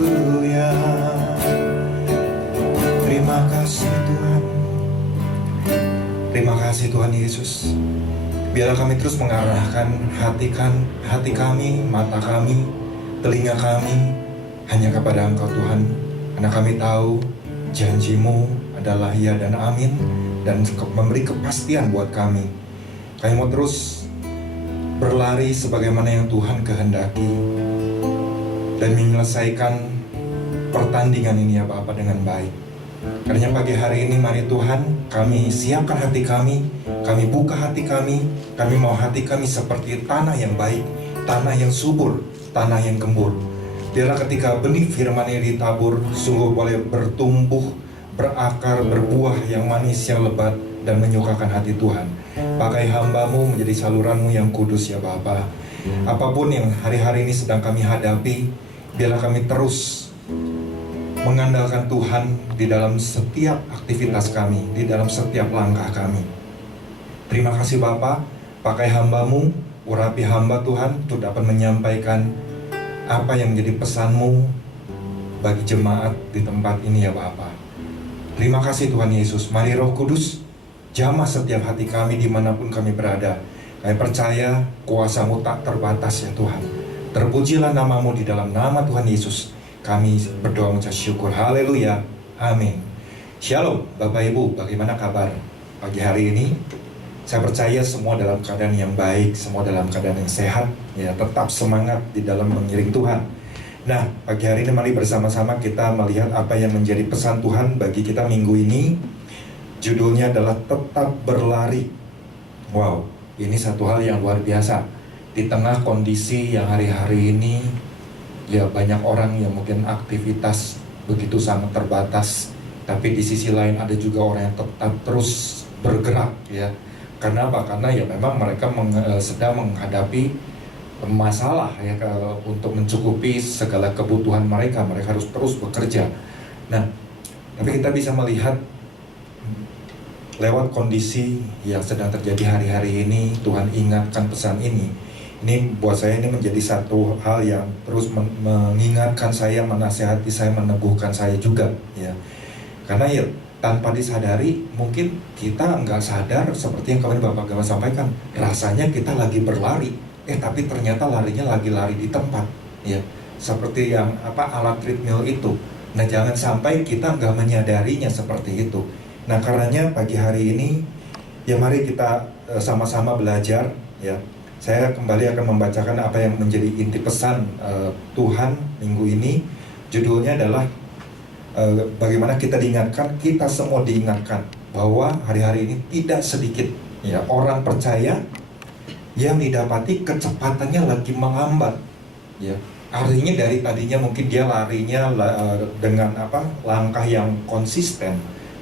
haleluya. Terima kasih Tuhan. Terima kasih Tuhan Yesus. Biarlah kami terus mengarahkan hati kami, mata kami, telinga kami hanya kepada Engkau Tuhan. Karena kami tahu janji-Mu adalah ya dan amin, dan memberi kepastian buat kami. Kami mau terus berlari sebagaimana yang Tuhan kehendaki dan menyelesaikan pertandingan ini ya Bapa dengan baik. Karena pagi hari ini mari Tuhan, kami siapkan hati kami buka hati kami mau hati kami seperti tanah yang baik, tanah yang subur, tanah yang gembur. Biarlah ketika benih firman ini ditabur, sungguh boleh bertumbuh, berakar, berbuah yang manis, yang lebat, dan menyukakan hati Tuhan. Pakai hamba-Mu menjadi saluran-Mu yang kudus ya Bapa. Apapun yang hari-hari ini sedang kami hadapi, biarlah kami terus mengandalkan Tuhan di dalam setiap aktivitas kami, di dalam setiap langkah kami. Terima kasih Bapa, pakai hamba-Mu, urapi hamba Tuhan untuk dapat menyampaikan apa yang menjadi pesan-Mu bagi jemaat di tempat ini ya Bapa. Terima kasih Tuhan Yesus. Mari Roh Kudus jamah setiap hati kami dimanapun kami berada. Kami percaya kuasa-Mu tak terbatas ya Tuhan. Terpujilah nama-Mu di dalam nama Tuhan Yesus. Kami berdoa mengucap syukur. Haleluya. Amin. Shalom Bapak Ibu, bagaimana kabar pagi hari ini? Saya percaya semua dalam keadaan yang baik, semua dalam keadaan yang sehat, ya, tetap semangat di dalam mengiring Tuhan. Nah, pagi hari ini mari bersama-sama kita melihat apa yang menjadi pesan Tuhan bagi kita minggu ini. Judulnya adalah tetap berlari. Wow, ini satu hal yang luar biasa. Di tengah kondisi yang hari-hari ini, ya banyak orang yang mungkin aktivitas begitu sangat terbatas, tapi di sisi lain ada juga orang yang tetap terus bergerak ya. Karena apa? Karena ya memang mereka sedang menghadapi masalah ya, untuk mencukupi segala kebutuhan mereka harus terus bekerja. Nah, tapi kita bisa melihat lewat kondisi yang sedang terjadi hari-hari ini, Tuhan ingatkan pesan ini. Ini buat saya ini menjadi satu hal yang terus mengingatkan saya, menasihati saya, meneguhkan saya juga ya. Karena ya tanpa disadari mungkin kita nggak sadar, seperti yang kemarin Bapak Gama sampaikan, rasanya kita lagi berlari, tapi ternyata larinya lagi lari di tempat ya. Seperti yang alat treadmill itu. Nah, jangan sampai kita nggak menyadarinya seperti itu. Nah, karenanya pagi hari ini ya mari kita sama-sama belajar ya. Saya kembali akan membacakan apa yang menjadi inti pesan Tuhan minggu ini. Judulnya adalah bagaimana kita diingatkan, kita semua diingatkan bahwa hari-hari ini tidak sedikit ya orang percaya yang didapati kecepatannya lagi melambat ya. Artinya dari tadinya mungkin dia larinya dengan langkah yang konsisten,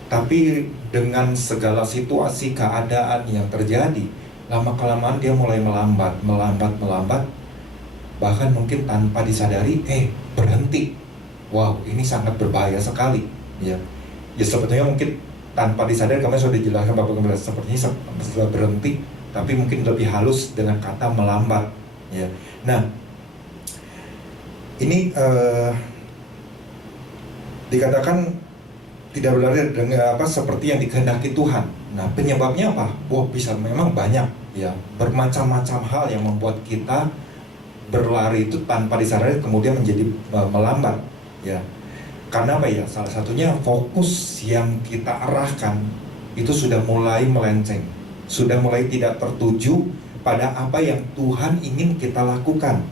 tapi dengan segala situasi keadaan yang terjadi, lama-kelamaan dia mulai melambat, bahkan mungkin tanpa disadari, berhenti. Wow, ini sangat berbahaya sekali, ya. Ya sebetulnya mungkin tanpa disadari, kami sudah dijelaskan Bapak Gembala, sepertinya sudah berhenti, tapi mungkin lebih halus dengan kata melambat, ya. Nah, ini dikatakan tidak berlari dengan seperti yang dikehendaki Tuhan. Nah, penyebabnya apa? Wah, bisa memang banyak ya, bermacam-macam hal yang membuat kita berlari itu tanpa disadari kemudian menjadi melambat ya. Karena apa ya? Salah satunya fokus yang kita arahkan itu sudah mulai melenceng, sudah mulai tidak tertuju pada apa yang Tuhan ingin kita lakukan,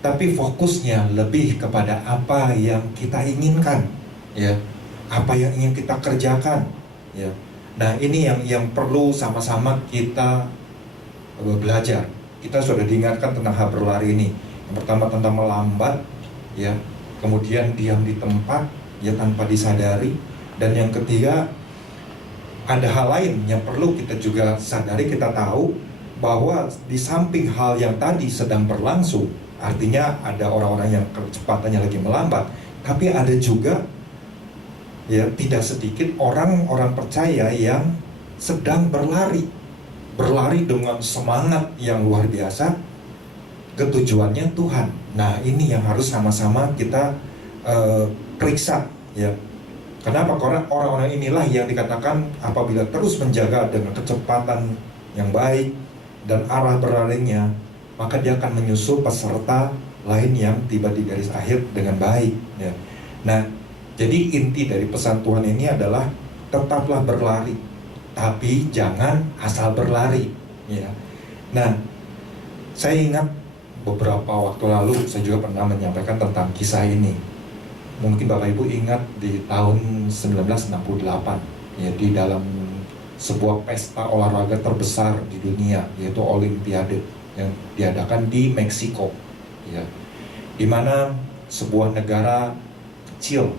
tapi fokusnya lebih kepada apa yang kita inginkan ya, apa yang ingin kita kerjakan ya. Nah, ini yang perlu sama-sama kita belajar. Kita sudah diingatkan tentang hal berlari ini. Yang pertama tentang melambat ya, kemudian diam di tempat ya tanpa disadari, dan yang ketiga ada hal lain yang perlu kita juga sadari. Kita tahu bahwa di samping hal yang tadi sedang berlangsung, artinya ada orang-orang yang kecepatannya lagi melambat, tapi ada juga ya tidak sedikit orang-orang percaya yang sedang berlari dengan semangat yang luar biasa, ketujuannya Tuhan. Nah, ini yang harus sama-sama kita periksa, ya. Kenapa? Karena orang-orang inilah yang dikatakan apabila terus menjaga dengan kecepatan yang baik dan arah berlarinya, maka dia akan menyusul peserta lain yang tiba di garis akhir dengan baik, ya. Nah, jadi inti dari pesan Tuhan ini adalah tetaplah berlari, tapi jangan asal berlari, ya. Nah, saya ingat beberapa waktu lalu saya juga pernah menyampaikan tentang kisah ini. Mungkin Bapak Ibu ingat di tahun 1968, ya, di dalam sebuah pesta olahraga terbesar di dunia, yaitu Olimpiade yang diadakan di Meksiko, ya, di mana sebuah negara kecil,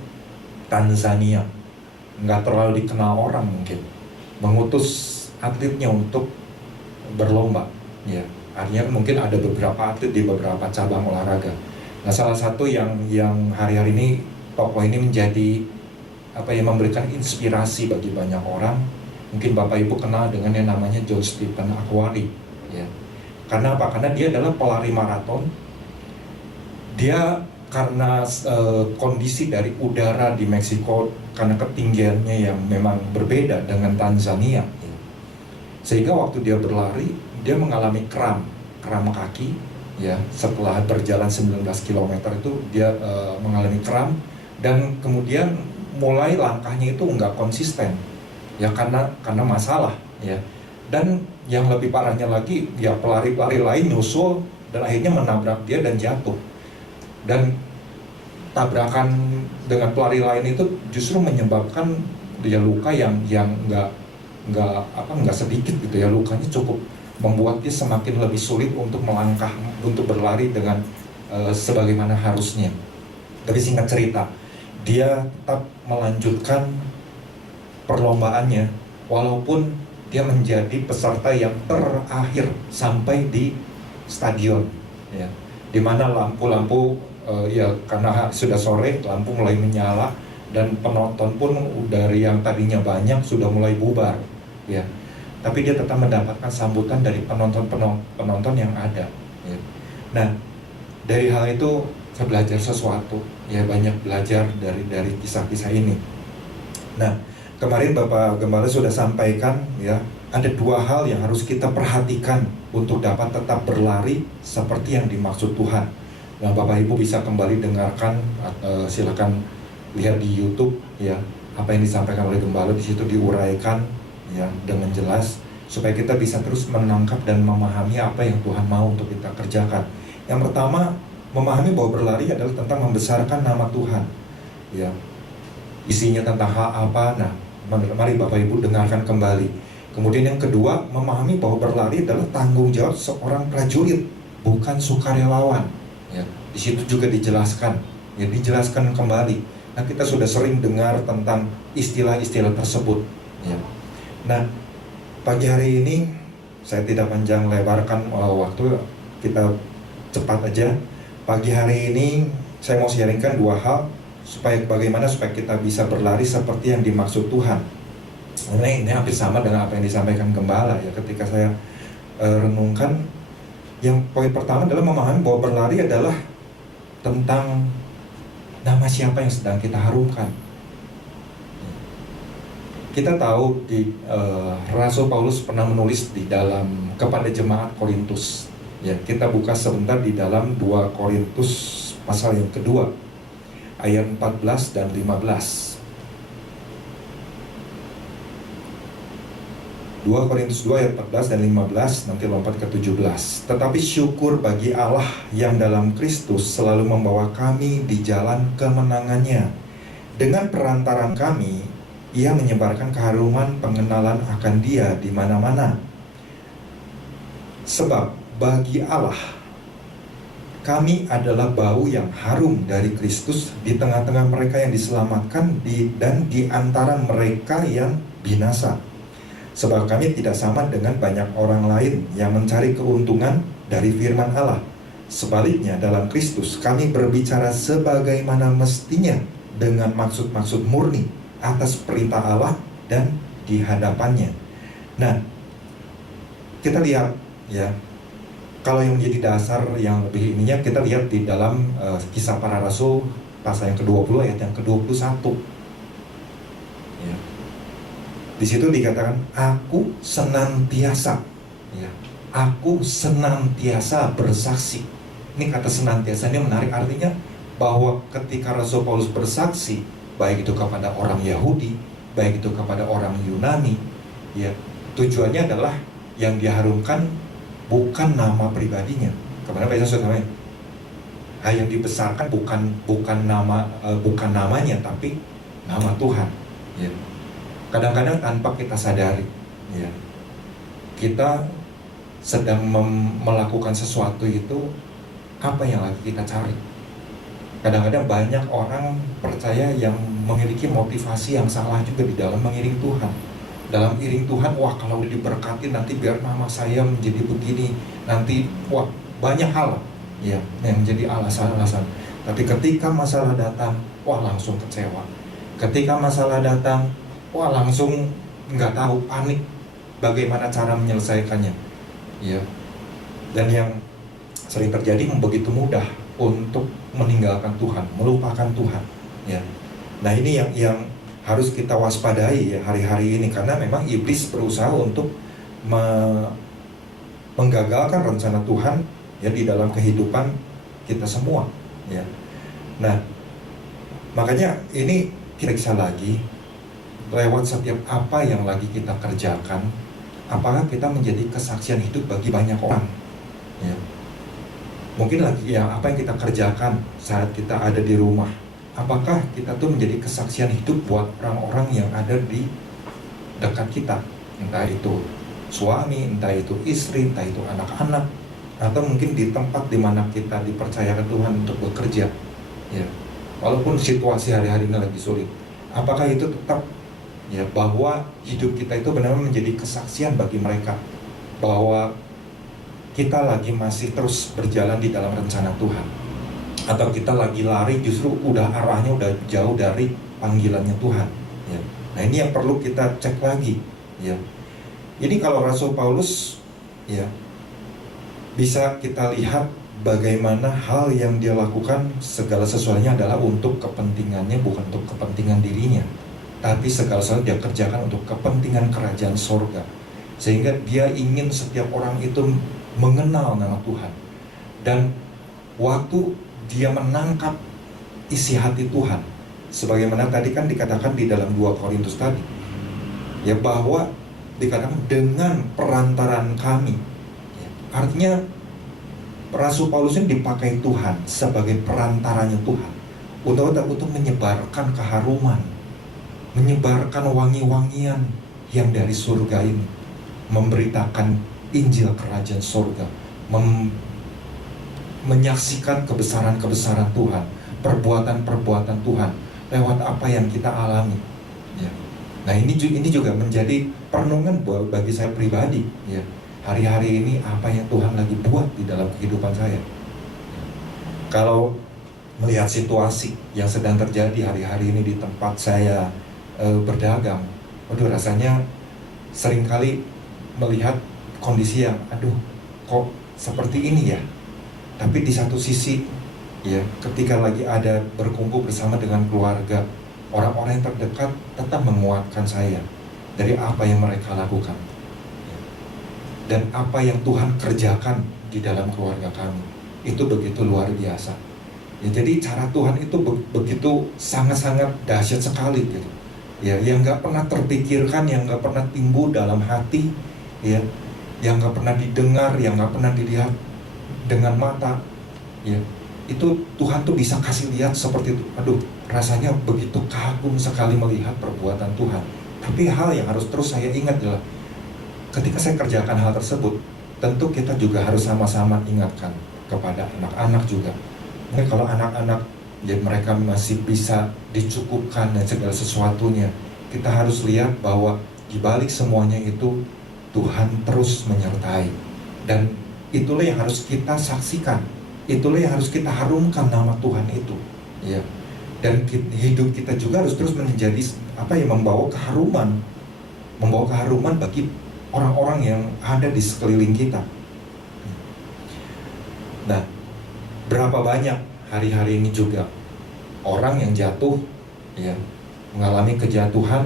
Tanzania, nggak terlalu dikenal orang mungkin, mengutus atletnya untuk berlomba, ya. Artinya mungkin ada beberapa atlet di beberapa cabang olahraga. Nah, salah satu yang hari-hari ini tokoh ini menjadi memberikan inspirasi bagi banyak orang. Mungkin Bapak Ibu kenal dengan yang namanya John Stephen Akhwari, ya. Karena apa? Karena dia adalah pelari maraton. Dia karena kondisi dari udara di Meksiko, karena ketinggiannya yang memang berbeda dengan Tanzania, ya. Sehingga waktu dia berlari, dia mengalami kram kaki, ya. Setelah berjalan 19 km itu dia mengalami kram, dan kemudian mulai langkahnya itu nggak konsisten, ya, karena masalah, ya. Dan yang lebih parahnya lagi, ya, pelari-pelari lain nyusul dan akhirnya menabrak dia dan jatuh. Dan tabrakan dengan pelari lain itu justru menyebabkan dia luka yang nggak sedikit gitu, ya. Lukanya cukup membuat dia semakin lebih sulit untuk melangkah, untuk berlari dengan sebagaimana harusnya. Tapi singkat cerita, dia tetap melanjutkan perlombaannya walaupun dia menjadi peserta yang terakhir sampai di stadion, ya, di mana lampu-lampu, ya, karena sudah sore, lampu mulai menyala dan penonton pun dari yang tadinya banyak sudah mulai bubar, ya. Tapi dia tetap mendapatkan sambutan dari penonton yang ada, ya. Nah, dari hal itu saya belajar sesuatu, ya, banyak belajar dari kisah-kisah ini. Nah, kemarin Bapak Gembala sudah sampaikan, ya, ada dua hal yang harus kita perhatikan untuk dapat tetap berlari seperti yang dimaksud Tuhan. Nah, Bapak Ibu bisa kembali dengarkan, silakan lihat di YouTube, ya, apa yang disampaikan oleh Gembala. Di situ diuraikan, ya, dengan jelas supaya kita bisa terus menangkap dan memahami apa yang Tuhan mau untuk kita kerjakan. Yang pertama, memahami bahwa berlari adalah tentang membesarkan nama Tuhan, ya. Isinya tentang hal apa? Nah, mari Bapak Ibu dengarkan kembali. Kemudian yang kedua, memahami bahwa berlari adalah tanggung jawab seorang prajurit, bukan sukarelawan, ya. Di situ juga dijelaskan, ya, dijelaskan kembali. Nah, kita sudah sering dengar tentang istilah-istilah tersebut, ya. Nah, pagi hari ini saya tidak panjang lebarkan waktu, kita cepat aja. Pagi hari ini saya mau sharingkan dua hal supaya kita bisa berlari seperti yang dimaksud Tuhan. Ini hampir sama dengan apa yang disampaikan Gembala, ya, ketika saya renungkan. Yang poin pertama adalah memahami bahwa berlari adalah tentang nama siapa yang sedang kita harumkan. Kita tahu di Rasul Paulus pernah menulis di dalam kepada jemaat Korintus, ya. Kita buka sebentar di dalam 2 Korintus pasal yang kedua, ayat 14 dan 15. 2 Korintus 2 ayat 14 dan 15, nanti lompat ke 17. Tetapi syukur bagi Allah yang dalam Kristus selalu membawa kami di jalan kemenangannya. Dengan perantaran kami, Ia menyebarkan keharuman pengenalan akan Dia di mana-mana. Sebab bagi Allah, kami adalah bau yang harum dari Kristus di tengah-tengah mereka yang diselamatkan dan di antara mereka yang binasa. Sebab kami tidak sama dengan banyak orang lain yang mencari keuntungan dari firman Allah. Sebaliknya dalam Kristus kami berbicara sebagaimana mestinya dengan maksud-maksud murni atas perintah Allah dan di hadapannya. Nah, kita lihat, ya, kalau yang menjadi dasar yang lebih ininya kita lihat di dalam Kisah Para Rasul pasal yang ke-20 ayat yang ke-21. Ya. Di situ dikatakan, aku senantiasa, ya, aku senantiasa bersaksi. Ini kata senantiasa ini menarik, artinya bahwa ketika Rasul Paulus bersaksi, baik itu kepada orang Yahudi, baik itu kepada orang Yunani, ya, tujuannya adalah yang diharumkan bukan nama pribadinya. Kepada Yesus namanya. Yang dibesarkan bukan namanya, tapi nama Tuhan. Ya. Kadang-kadang tanpa kita sadari, ya, kita sedang melakukan sesuatu itu, apa yang lagi kita cari. Kadang-kadang banyak orang percaya yang memiliki motivasi yang salah juga di dalam mengiring Tuhan. Dalam iring Tuhan, wah kalau diberkati nanti biar nama saya menjadi begini, nanti wah banyak hal, ya, yang menjadi alasan-alasan. Tapi ketika masalah datang, wah langsung kecewa. Ketika masalah datang, wah langsung nggak tahu, panik bagaimana cara menyelesaikannya, ya. Dan yang sering terjadi begitu mudah untuk meninggalkan Tuhan, melupakan Tuhan, ya. Nah ini yang harus kita waspadai, ya, hari-hari ini, karena memang iblis berusaha untuk menggagalkan rencana Tuhan, ya, di dalam kehidupan kita semua, ya. Nah makanya ini kita bisa lagi lewat setiap apa yang lagi kita kerjakan, apakah kita menjadi kesaksian hidup bagi banyak orang, ya. Mungkin lagi ya apa yang kita kerjakan saat kita ada di rumah, apakah kita tuh menjadi kesaksian hidup buat orang-orang yang ada di dekat kita, entah itu suami, entah itu istri, entah itu anak-anak, atau mungkin di tempat di mana kita dipercayakan Tuhan untuk bekerja, ya. Walaupun situasi hari-hari ini lagi sulit, apakah itu tetap, ya, bahwa hidup kita itu benar-benar menjadi kesaksian bagi mereka bahwa kita lagi masih terus berjalan di dalam rencana Tuhan, atau kita lagi lari justru udah arahnya udah jauh dari panggilannya Tuhan, ya. Nah ini yang perlu kita cek lagi, ya. Ini kalau Rasul Paulus, ya, bisa kita lihat bagaimana hal yang dia lakukan segala sesuatunya adalah untuk kepentingannya, bukan untuk kepentingan dirinya, tapi segala sesuatu dia kerjakan untuk kepentingan kerajaan sorga, sehingga dia ingin setiap orang itu mengenal nama Tuhan. Dan waktu dia menangkap isi hati Tuhan, sebagaimana tadi kan dikatakan di dalam 2 Korintus tadi, ya, bahwa dikatakan dengan perantaraan kami, ya, artinya Rasul Paulus ini dipakai Tuhan sebagai perantaranya Tuhan untuk menyebarkan keharuman, menyebarkan wangi-wangian yang dari surga ini, memberitakan Injil kerajaan surga, menyaksikan kebesaran-kebesaran Tuhan, perbuatan-perbuatan Tuhan lewat apa yang kita alami, ya. Nah ini juga menjadi perenungan bagi saya pribadi, ya. Hari-hari ini apa yang Tuhan lagi buat di dalam kehidupan saya. Kalau melihat situasi yang sedang terjadi hari-hari ini di tempat saya berdagang, waduh, rasanya seringkali melihat kondisi yang aduh kok seperti ini ya. Tapi di satu sisi, ya, ketika lagi ada berkumpul bersama dengan keluarga, orang-orang yang terdekat tetap menguatkan saya dari apa yang mereka lakukan, ya. Dan apa yang Tuhan kerjakan di dalam keluarga kami itu begitu luar biasa, ya. Jadi cara Tuhan itu begitu sangat-sangat dahsyat sekali, gitu, ya, yang nggak pernah terpikirkan, yang nggak pernah timbul dalam hati, ya, yang nggak pernah didengar, yang nggak pernah dilihat dengan mata, ya, itu Tuhan tuh bisa kasih lihat seperti itu. Aduh, rasanya begitu kagum sekali melihat perbuatan Tuhan. Tapi hal yang harus terus saya ingat adalah ketika saya kerjakan hal tersebut, tentu kita juga harus sama-sama ingatkan kepada anak-anak juga. Mungkin kalau anak-anak, ya, mereka masih bisa dicukupkan dan segala sesuatunya, kita harus lihat bahwa di balik semuanya itu Tuhan terus menyertai, dan itulah yang harus kita saksikan, itulah yang harus kita harumkan nama Tuhan itu, ya. Dan hidup kita juga harus terus menjadi apa yang membawa keharuman bagi orang-orang yang ada di sekeliling kita. Nah, berapa banyak hari-hari ini juga orang yang jatuh, ya, mengalami kejatuhan,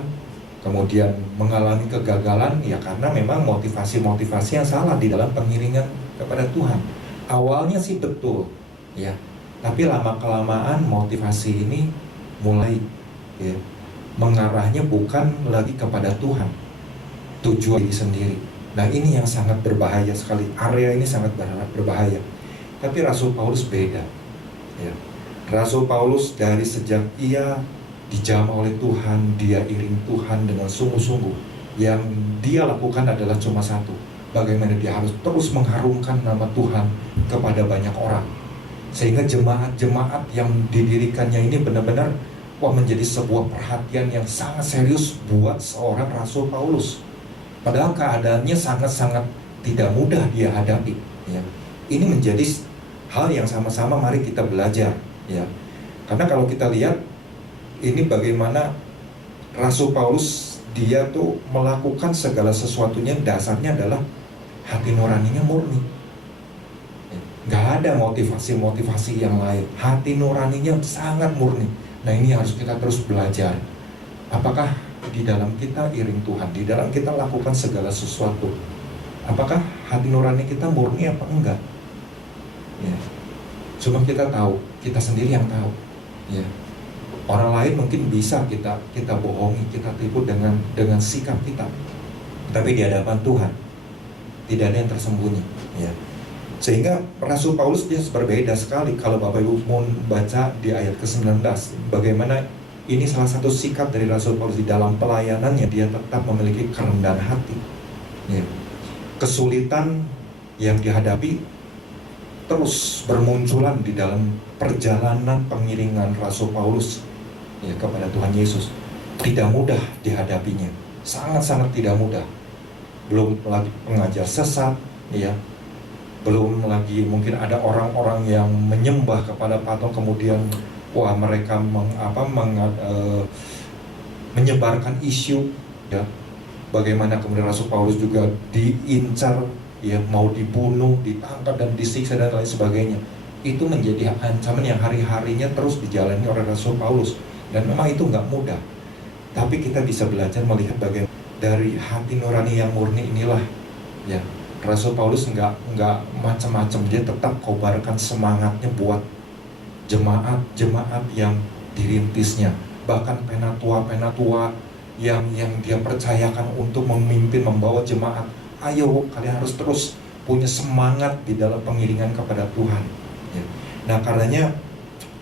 kemudian mengalami kegagalan, ya karena memang motivasi-motivasi yang salah di dalam pengiringan kepada Tuhan. Awalnya sih betul, ya, tapi lama-kelamaan motivasi ini mulai, ya, mengarahnya bukan lagi kepada Tuhan, tujuan diri sendiri. Nah, ini yang sangat berbahaya sekali. Area ini sangat berbahaya. Tapi Rasul Paulus beda, ya. Rasul Paulus dari sejak ia dijamah oleh Tuhan, dia iring Tuhan dengan sungguh-sungguh. Yang dia lakukan adalah cuma satu, bagaimana dia harus terus mengharumkan nama Tuhan kepada banyak orang. Sehingga jemaat-jemaat yang didirikannya ini benar-benar menjadi sebuah perhatian yang sangat serius buat seorang Rasul Paulus. Padahal keadaannya sangat-sangat tidak mudah dia hadapi, ya. Ini menjadi hal yang sama-sama mari kita belajar, ya. Karena kalau kita lihat ini bagaimana Rasul Paulus, dia tuh melakukan segala sesuatunya dasarnya adalah hati nuraninya murni. Gak ada motivasi-motivasi yang lain. Hati nuraninya sangat murni. Nah, ini harus kita terus belajar. Apakah di dalam kita iring Tuhan, di dalam kita lakukan segala sesuatu, apakah hati nurani kita murni apa enggak? Ya. Cuma kita tahu, kita sendiri yang tahu. Ya. Orang lain mungkin bisa kita bohongi, kita tipu dengan sikap kita. Tapi di hadapan Tuhan tidak ada yang tersembunyi, ya. Sehingga Rasul Paulus dia berbeda sekali. Kalau Bapak Ibu mau baca di ayat ke-19, bagaimana ini salah satu sikap dari Rasul Paulus di dalam pelayanannya, dia tetap memiliki kerendahan hati, ya. Kesulitan yang dihadapi terus bermunculan di dalam perjalanan pengiringan Rasul Paulus, ya, kepada Tuhan Yesus. Tidak mudah dihadapinya, sangat-sangat tidak mudah. Belum lagi pengajar sesat, ya. Belum lagi mungkin ada orang-orang yang menyembah kepada patung, kemudian mereka menyebarkan isu, ya. Bagaimana kemudian Rasul Paulus juga diincar, ya, mau dibunuh, ditangkap dan disiksa dan lain sebagainya. Itu menjadi ancaman yang hari-harinya terus dijalani oleh Rasul Paulus. Dan memang itu nggak mudah. Tapi kita bisa belajar melihat bagaimana dari hati nurani yang murni inilah, ya, Rasul Paulus nggak macam-macam. Dia tetap kobarkan semangatnya buat jemaat-jemaat yang dirintisnya. Bahkan penatua-penatua yang dia percayakan untuk memimpin, membawa jemaat. Ayo, kalian harus terus punya semangat di dalam pengiringan kepada Tuhan, ya. Nah, karenanya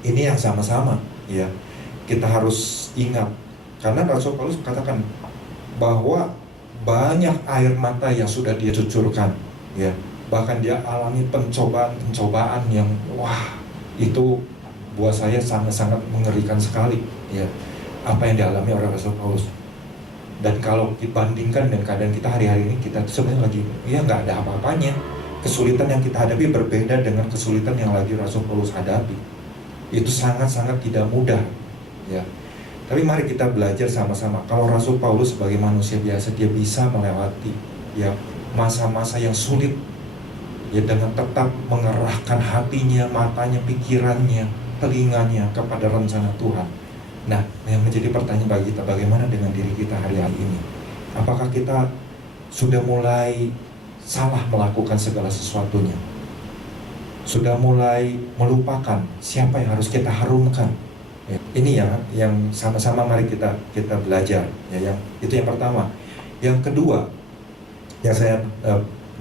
ini yang sama-sama, ya, kita harus ingat. Karena Rasul Paulus katakan bahwa banyak air mata yang sudah dia cucurkan, ya. Bahkan dia alami pencobaan-pencobaan yang itu buat saya sangat-sangat mengerikan sekali, ya, apa yang dialami oleh Rasul Paulus. Dan kalau dibandingkan dengan keadaan kita hari-hari ini, kita sebenarnya lagi, ya, nggak ada apa-apanya. Kesulitan yang kita hadapi berbeda dengan kesulitan yang lagi Rasul Paulus hadapi. Itu sangat-sangat tidak mudah, ya. Tapi mari kita belajar sama-sama. Kalau Rasul Paulus sebagai manusia biasa, dia bisa melewati, ya, masa-masa yang sulit, ya, dengan tetap mengerahkan hatinya, matanya, pikirannya, telinganya kepada rencana Tuhan. Nah, yang menjadi pertanyaan bagi kita, bagaimana dengan diri kita hari-hari ini? Apakah kita sudah mulai salah melakukan segala sesuatunya? Sudah mulai melupakan siapa yang harus kita harumkan? Ya, ini yang sama-sama mari kita belajar, ya. Yang itu yang pertama. Yang kedua yang saya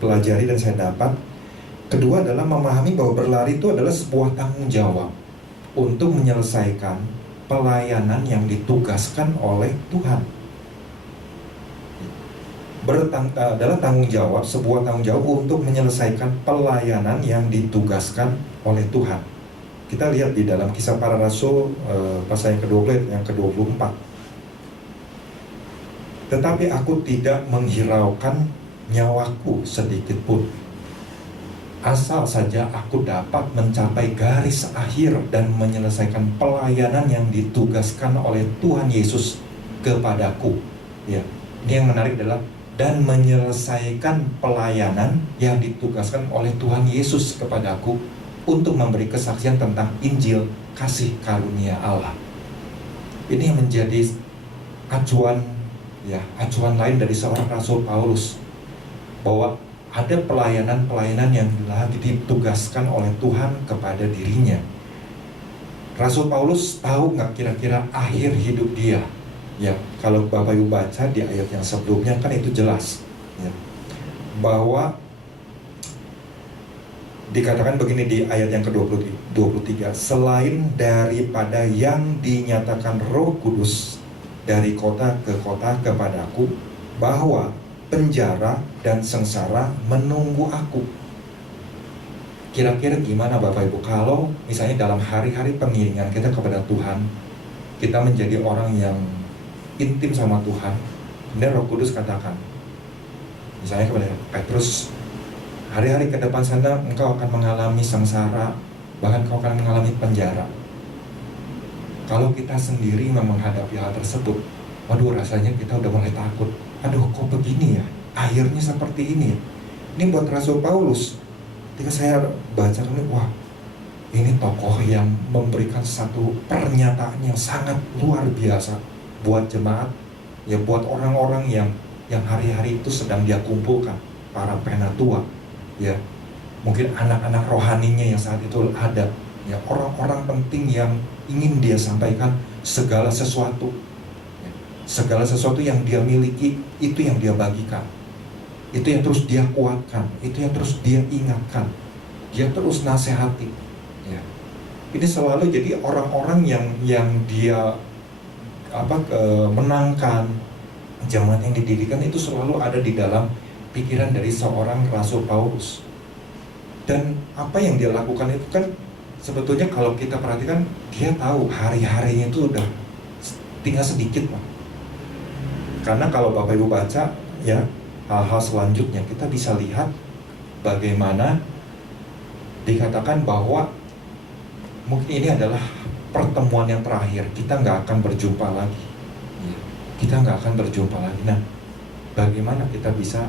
pelajari dan saya dapat, kedua adalah memahami bahwa berlari itu adalah sebuah tanggung jawab untuk menyelesaikan pelayanan yang ditugaskan oleh Tuhan. Adalah tanggung jawab, sebuah tanggung jawab untuk menyelesaikan pelayanan yang ditugaskan oleh Tuhan. Kita lihat di dalam Kisah Para Rasul pasal yang ke-20, yang ke-24. Tetapi aku tidak menghiraukan nyawaku sedikit pun, asal saja aku dapat mencapai garis akhir dan menyelesaikan pelayanan yang ditugaskan oleh Tuhan Yesus kepadaku. Ya, ini yang menarik adalah dan menyelesaikan pelayanan yang ditugaskan oleh Tuhan Yesus kepadaku untuk memberi kesaksian tentang Injil kasih karunia Allah. Ini yang menjadi acuan lain dari seorang Rasul Paulus, bahwa ada pelayanan-pelayanan yang lagi ditugaskan oleh Tuhan kepada dirinya. Rasul Paulus tahu nggak kira-kira akhir hidup dia? Ya, kalau Bapak Ibu baca di ayat yang sebelumnya kan itu jelas, ya, bahwa dikatakan begini di ayat yang ke-23, selain daripada yang dinyatakan Roh Kudus dari kota ke kota kepadaku, bahwa penjara dan sengsara menunggu aku. Kira-kira gimana Bapak Ibu kalau misalnya dalam hari-hari pengiringan kita kepada Tuhan, kita menjadi orang yang intim sama Tuhan, kemudian Roh Kudus katakan, misalnya kepada Petrus, hari-hari ke depan sana engkau akan mengalami sengsara, bahkan kau akan mengalami penjara. Kalau kita sendiri menghadapi hal tersebut, waduh, rasanya kita udah mulai takut. Aduh, kok begini ya? Akhirnya seperti ini ya? Ini buat Rasul Paulus. Ketika saya baca ini, wah, ini tokoh yang memberikan satu pernyataan yang sangat luar biasa buat jemaat, ya, buat orang-orang yang hari-hari itu sedang dia kumpulkan, para penatua, ya, mungkin anak-anak rohaninya yang saat itu ada, ya, orang-orang penting yang ingin dia sampaikan segala sesuatu, ya, segala sesuatu yang dia miliki itu yang dia bagikan, itu yang terus dia kuatkan, itu yang terus dia ingatkan, dia terus nasihati, ya. Ini selalu jadi orang-orang yang dia menangkan, jemaat yang didirikan itu selalu ada di dalam pikiran dari seorang Rasul Paulus. Dan apa yang dia lakukan itu kan sebetulnya kalau kita perhatikan, dia tahu hari-harinya itu udah tinggal sedikit, Pak. Karena kalau Bapak Ibu baca, ya, hal-hal selanjutnya kita bisa lihat bagaimana dikatakan bahwa mungkin ini adalah pertemuan yang terakhir, kita nggak akan berjumpa lagi, ya, kita nggak akan berjumpa lagi. Nah, bagaimana kita bisa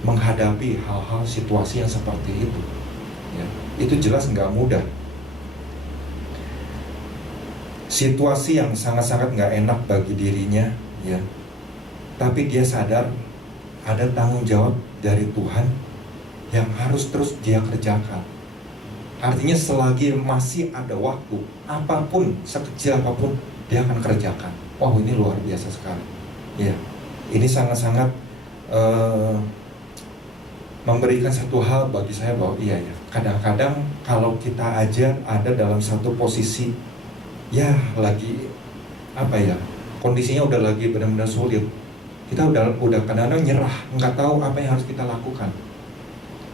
menghadapi hal-hal situasi yang seperti itu, ya, itu jelas nggak mudah. Situasi yang sangat-sangat nggak enak bagi dirinya, ya, tapi dia sadar ada tanggung jawab dari Tuhan yang harus terus dia kerjakan. Artinya selagi masih ada waktu, apapun, sekecil apapun, dia akan kerjakan. Wow, ini luar biasa sekali, ya. Ini sangat-sangat memberikan satu hal bagi saya bahwa iya ya, kadang-kadang kalau kita aja ada dalam satu posisi, ya, lagi kondisinya udah lagi benar-benar sulit, kita udah kadang-kadang nyerah, nggak tahu apa yang harus kita lakukan.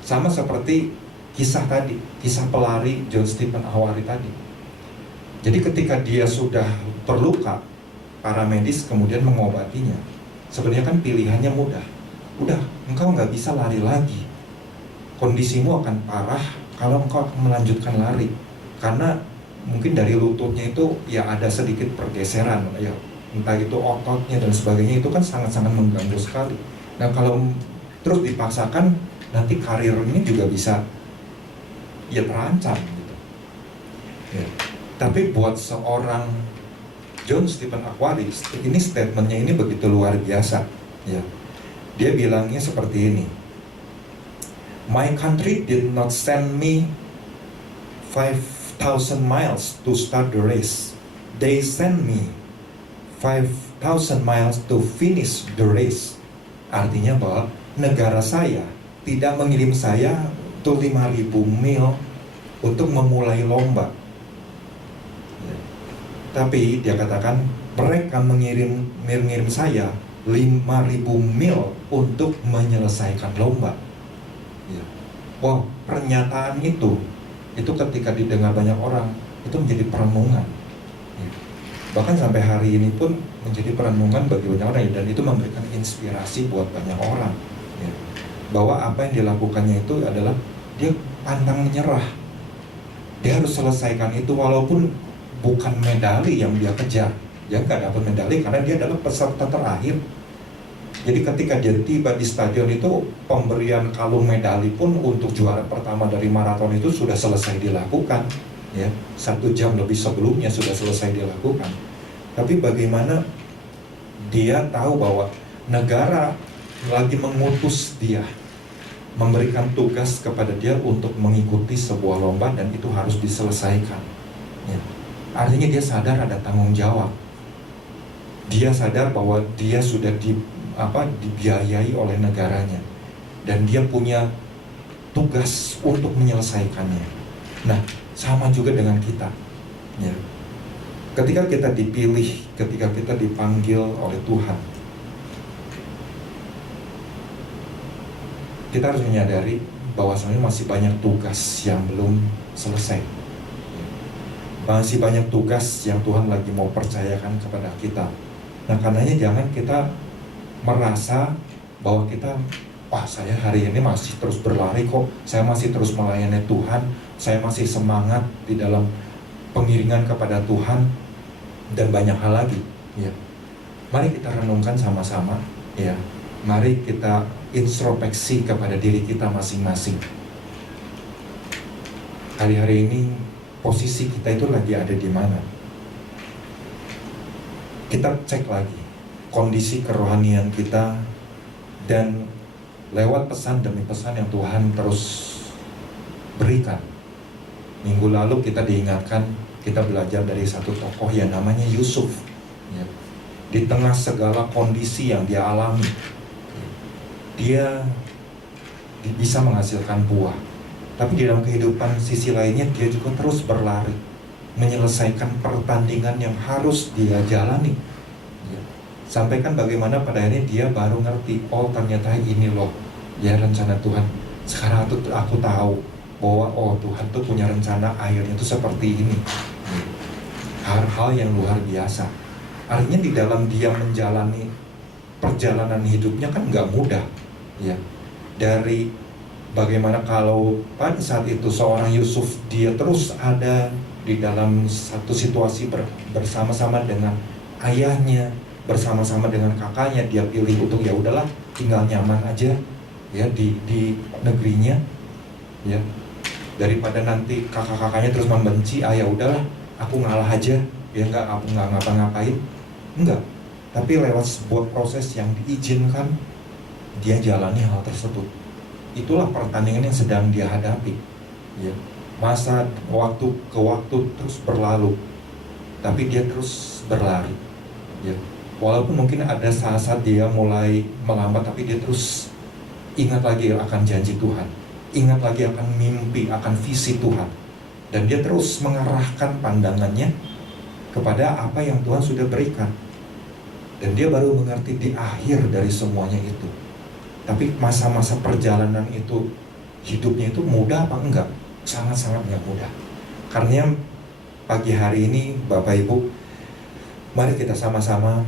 Sama seperti kisah tadi, kisah pelari John Stephen Awari tadi. Jadi ketika dia sudah terluka, para medis kemudian mengobatinya. Sebenarnya kan pilihannya mudah. Udah, engkau nggak bisa lari lagi. Kondisimu akan parah kalau engkau akan melanjutkan lari. Karena mungkin dari lututnya itu ya ada sedikit pergeseran, ya, entah itu ototnya dan sebagainya, itu kan sangat-sangat mengganggu sekali. Nah, kalau terus dipaksakan, nanti karir ini juga bisa ya terancam gitu, ya. Tapi buat seorang John Stephen Awari, ini statementnya ini begitu luar biasa, ya. Dia bilangnya seperti ini, my country did not send me 5,000 miles to start the race, they sent me 5,000 miles to finish the race. Artinya bahwa negara saya tidak mengirim saya itu 5.000 mil untuk memulai lomba, ya. Tapi dia katakan mereka mengirim saya 5.000 mil untuk menyelesaikan lomba, ya. Wow, pernyataan itu ketika didengar banyak orang itu menjadi perenungan, ya. Bahkan sampai hari ini pun menjadi perenungan bagi banyak orang, dan itu memberikan inspirasi buat banyak orang, ya. Bahwa apa yang dilakukannya itu adalah dia pantang menyerah. Dia harus selesaikan itu walaupun bukan medali yang dia kejar. Dia nggak dapat medali karena dia adalah peserta terakhir. Jadi ketika dia tiba di stadion itu, pemberian kalung medali pun untuk juara pertama dari maraton itu sudah selesai dilakukan, ya 1 jam lebih sebelumnya sudah selesai dilakukan. Tapi bagaimana dia tahu bahwa negara lagi mengutus dia, memberikan tugas kepada dia untuk mengikuti sebuah lomba dan itu harus diselesaikan. Ya. Artinya dia sadar ada tanggung jawab. Dia sadar bahwa dia sudah dibiayai oleh negaranya dan dia punya tugas untuk menyelesaikannya. Nah, sama juga dengan kita. Ya. Ketika kita dipilih, ketika kita dipanggil oleh Tuhan, kita harus menyadari bahwasanya masih banyak tugas yang belum selesai. Masih banyak tugas yang Tuhan lagi mau percayakan kepada kita. Nah, karenanya jangan kita merasa bahwa kita, wah saya hari ini masih terus berlari kok, saya masih terus melayani Tuhan, saya masih semangat di dalam pengiringan kepada Tuhan, dan banyak hal lagi. Ya. Mari kita renungkan sama-sama. Ya. Mari kita introspeksi kepada diri kita masing-masing. Hari-hari ini posisi kita itu lagi ada di mana? Kita cek lagi kondisi kerohanian kita, dan lewat pesan demi pesan yang Tuhan terus berikan. Minggu lalu kita diingatkan, kita belajar dari satu tokoh yang namanya Yusuf. Ya. Di tengah segala kondisi yang dia alami, dia bisa menghasilkan buah. Tapi di dalam kehidupan sisi lainnya dia juga terus berlari, menyelesaikan pertandingan yang harus dia jalani. Ya. Sampaikan bagaimana pada akhirnya dia baru ngerti, oh ternyata ini loh ya rencana Tuhan. Sekarang aku tahu bahwa oh Tuhan tuh punya rencana akhirnya itu seperti ini. Hal-hal yang luar biasa. Artinya di dalam dia menjalani perjalanan hidupnya kan nggak mudah, ya. Dari bagaimana kalau pada saat itu seorang Yusuf dia terus ada di dalam satu situasi bersama-sama dengan ayahnya, bersama-sama dengan kakaknya, dia pilih untuk ya udahlah tinggal nyaman aja, ya di negerinya, ya. Daripada nanti kakak-kakaknya terus membenci, ya udahlah aku ngalah aja, ya aku nggak ngapa-ngapain, enggak. Tapi lewat sebuah proses yang diizinkan, dia jalani hal tersebut. Itulah pertandingan yang sedang dia hadapi. Ya. Masa waktu ke waktu terus berlalu, tapi dia terus berlari. Ya. Walaupun mungkin ada saat-saat dia mulai melambat, tapi dia terus ingat lagi akan janji Tuhan, ingat lagi akan mimpi, akan visi Tuhan. Dan dia terus mengarahkan pandangannya kepada apa yang Tuhan sudah berikan. Dan dia baru mengerti di akhir dari semuanya itu. Tapi masa-masa perjalanan itu, hidupnya itu mudah apa enggak? Sangat-sangat enggak mudah. Karena pagi hari ini Bapak Ibu, mari kita sama-sama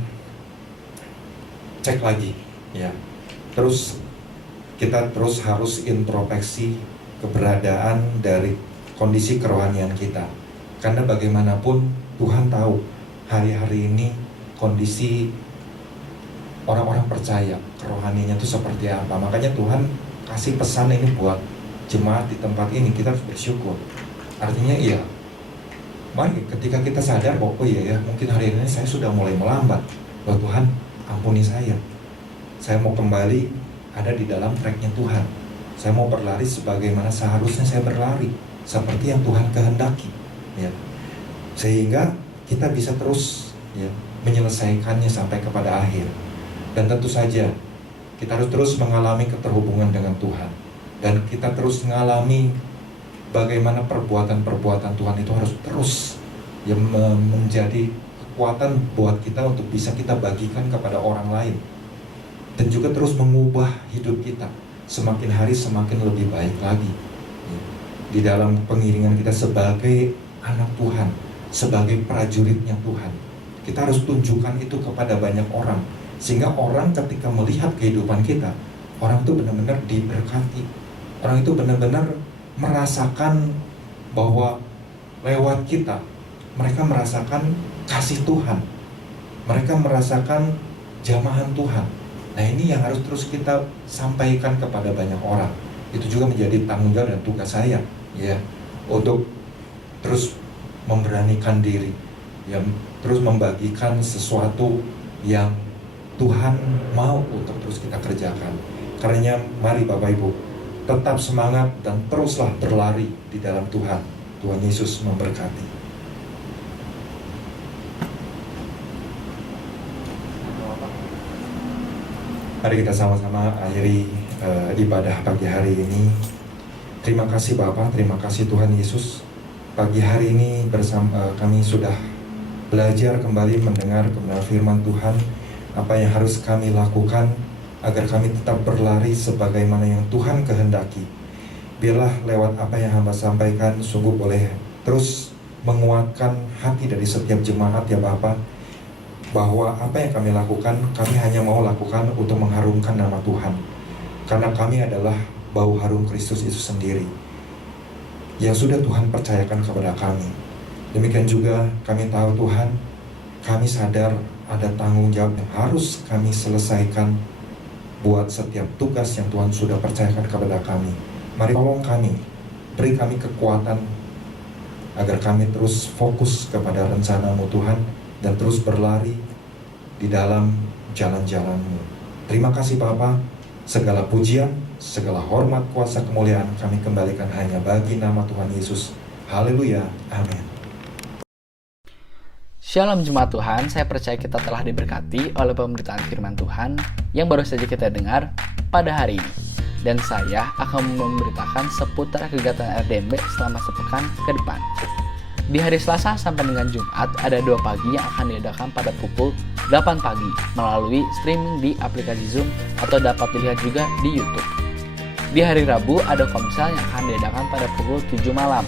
cek lagi, ya. Terus kita terus harus introspeksi keberadaan dari kondisi kerohanian kita. Karena bagaimanapun Tuhan tahu hari-hari ini kondisi orang-orang percaya kerohaniannya itu seperti apa. Makanya Tuhan kasih pesan ini buat jemaat di tempat ini, kita harus bersyukur. Artinya iya, mari ketika kita sadar bahwa oh iya ya, mungkin hari ini saya sudah mulai melambat, bahwa Tuhan ampuni saya mau kembali ada di dalam tracknya Tuhan, saya mau berlari sebagaimana seharusnya saya berlari, seperti yang Tuhan kehendaki, ya. Sehingga kita bisa terus, ya, menyelesaikannya sampai kepada akhir. Dan tentu saja kita harus terus mengalami keterhubungan dengan Tuhan, dan kita terus mengalami bagaimana perbuatan-perbuatan Tuhan itu harus terus yang menjadi kekuatan buat kita untuk bisa kita bagikan kepada orang lain, dan juga terus mengubah hidup kita semakin hari semakin lebih baik lagi, ya. Di dalam pengiringan kita sebagai anak Tuhan, sebagai prajuritnya Tuhan, kita harus tunjukkan itu kepada banyak orang, sehingga orang ketika melihat kehidupan kita, orang itu benar-benar diberkati, orang itu benar-benar merasakan bahwa lewat kita mereka merasakan kasih Tuhan, mereka merasakan jamahan Tuhan. Nah, ini yang harus terus kita sampaikan kepada banyak orang. Itu juga menjadi tanggung jawab dan tugas saya, ya, untuk terus memberanikan diri, yang terus membagikan sesuatu yang Tuhan mau untuk terus kita kerjakan. Karenanya mari Bapak Ibu tetap semangat dan teruslah berlari di dalam Tuhan. Tuhan Yesus memberkati. Mari kita sama-sama akhiri ibadah pagi hari ini. Terima kasih Bapak, terima kasih Tuhan Yesus. Pagi hari ini bersama kami sudah belajar kembali mendengar kebenaran firman Tuhan, apa yang harus kami lakukan agar kami tetap berlari sebagaimana yang Tuhan kehendaki. Biarlah lewat apa yang hamba sampaikan sungguh boleh terus menguatkan hati dari setiap jemaat ya Bapak, bahwa apa yang kami lakukan, kami hanya mau lakukan untuk mengharumkan nama Tuhan, karena kami adalah bau harum Kristus itu sendiri yang sudah Tuhan percayakan kepada kami. Demikian juga kami tahu Tuhan, kami sadar ada tanggung jawab yang harus kami selesaikan buat setiap tugas yang Tuhan sudah percayakan kepada kami. Mari tolong kami, beri kami kekuatan agar kami terus fokus kepada rencana-Mu Tuhan dan terus berlari di dalam jalan-jalan-Mu. Terima kasih Bapa, segala pujian, segala hormat, kuasa, kemuliaan kami kembalikan hanya bagi nama Tuhan Yesus. Haleluya, amin. Shalom Jemaat Tuhan, saya percaya kita telah diberkati oleh pemberitaan firman Tuhan yang baru saja kita dengar pada hari ini. Dan saya akan memberitakan seputar kegiatan RDMB selama sepekan ke depan. Di hari Selasa sampai dengan Jumat ada 2 pagi yang akan diadakan pada pukul 8 pagi melalui streaming di aplikasi Zoom atau dapat dilihat juga di YouTube. Di hari Rabu ada komsel yang akan diadakan pada pukul 7 malam.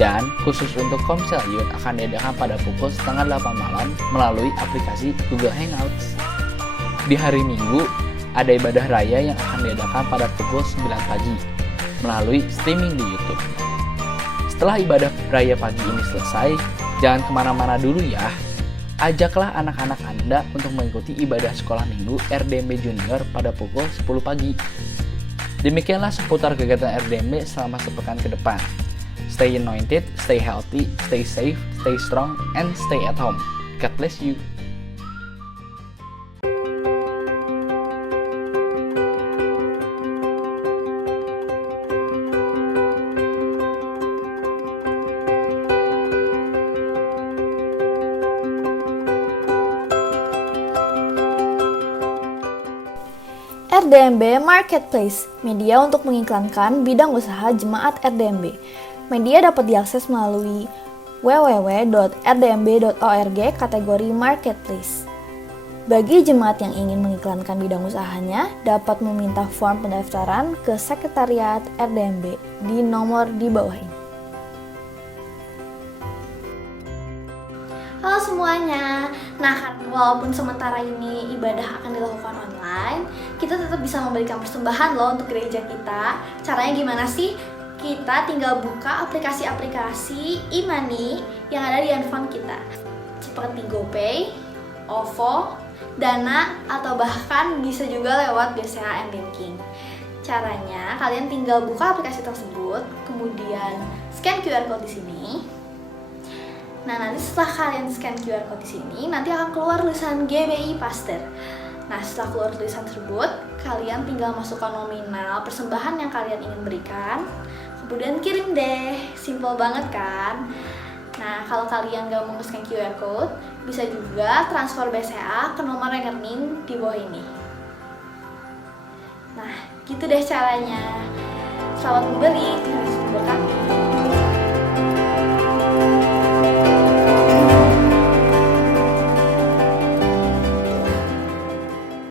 Dan khusus untuk Komsel Youth akan diadakan pada pukul 7:30 malam melalui aplikasi Google Hangouts. Di hari Minggu, ada ibadah raya yang akan diadakan pada pukul 9 pagi melalui streaming di YouTube. Setelah ibadah raya pagi ini selesai, jangan kemana-mana dulu ya. Ajaklah anak-anak Anda untuk mengikuti ibadah sekolah minggu RDMB Junior pada pukul 10 pagi. Demikianlah seputar kegiatan RDMB selama sepekan ke depan. Stay anointed, stay healthy, stay safe, stay strong, and stay at home. God bless you. RDMB Marketplace, media untuk mengiklankan bidang usaha jemaat RDMB. Media dapat diakses melalui www.rdmb.org kategori Marketplace. Bagi jemaat yang ingin mengiklankan bidang usahanya, dapat meminta form pendaftaran ke Sekretariat RDMB di nomor di bawah ini. Halo semuanya. Nah, walaupun sementara ini ibadah akan dilakukan online, kita tetap bisa memberikan persembahan loh untuk gereja kita. Caranya gimana sih? Kita tinggal buka aplikasi-aplikasi e-money yang ada di handphone kita, seperti GoPay, OVO, Dana, atau bahkan bisa juga lewat BCA m-Banking. Caranya, kalian tinggal buka aplikasi tersebut, kemudian scan QR code di sini. Nah, nanti setelah kalian scan QR code di sini, nanti akan keluar tulisan GBI Pastor. Nah, setelah keluar tulisan tersebut, kalian tinggal masukkan nominal persembahan yang kalian ingin berikan, kemudian kirim deh. Simple banget kan? Nah, kalau kalian gak mau scan QR code, bisa juga transfer BCA ke nomor rekening di bawah ini. Nah, gitu deh caranya. Selamat memberi.